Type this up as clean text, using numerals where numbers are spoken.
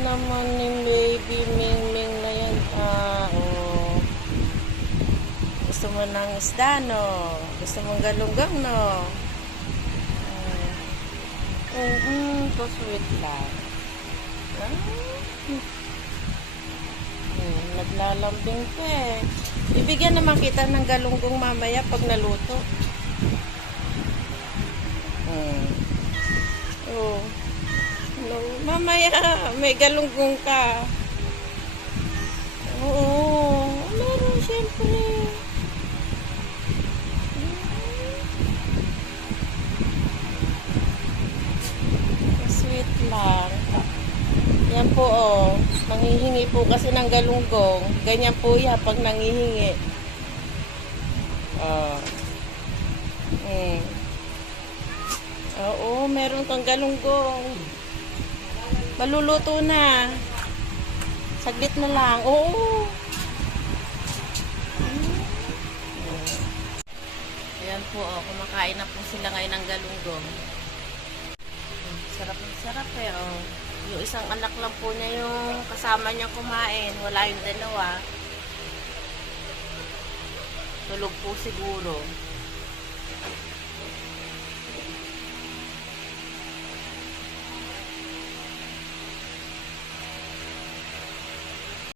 naman ni baby Mingming na yan. Oh. Gusto mo ng isda, no? Gusto mong galunggong, no? So sweet lang. Naglalambing pa eh. Bibigyan naman kita ng galunggong mamaya pag naluto. Oh. No, mamaya may galunggong ka. Oo, meron siyempre. Sweet lang. Yan po oh, nanghihingi po kasi ng galunggong. Ganyan po yan pag nanghihingi. Oo, meron kang galunggong. Maluluto na. Saglit na lang. Oo. Ayan po, oh, kumakain na po sila ngayon ng galunggong. Sarap eh, oh. Yung isang anak lang po niya yung kasama niya kumain. Wala yung dalawa. Tulog po siguro.